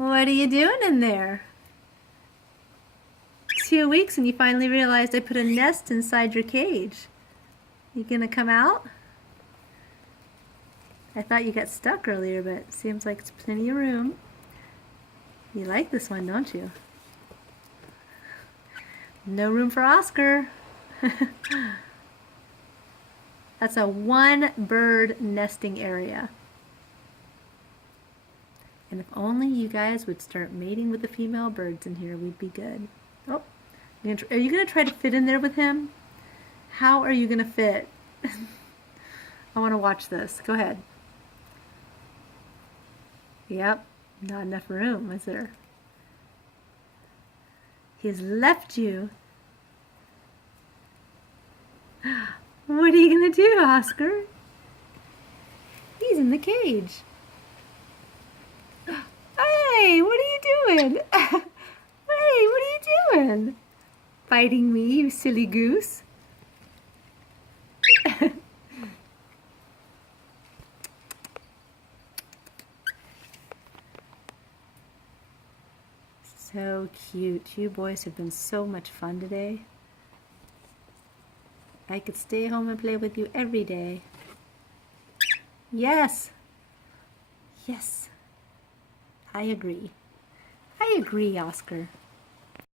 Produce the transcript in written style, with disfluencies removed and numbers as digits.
What are you doing in there? 2 weeks and you finally realized I put a nest inside your cage. You gonna come out? I thought you got stuck earlier, but it seems like it's plenty of room. You like this one, don't you? No room for Oscar. That's a one bird nesting area. And if only you guys would start mating with the female birds in here, we'd be good. Oh, are you going to try to fit in there with him? How are you going to fit? I want to watch this. Go ahead. Yep, not enough room, is there? He's left you. What are you going to do, Oscar? He's in the cage. Hey, what are you doing? Hey, what are you doing? Fighting me, you silly goose. So cute. You boys have been so much fun today. I could stay home and play with you every day. Yes. Yes. I agree. I agree, Oscar.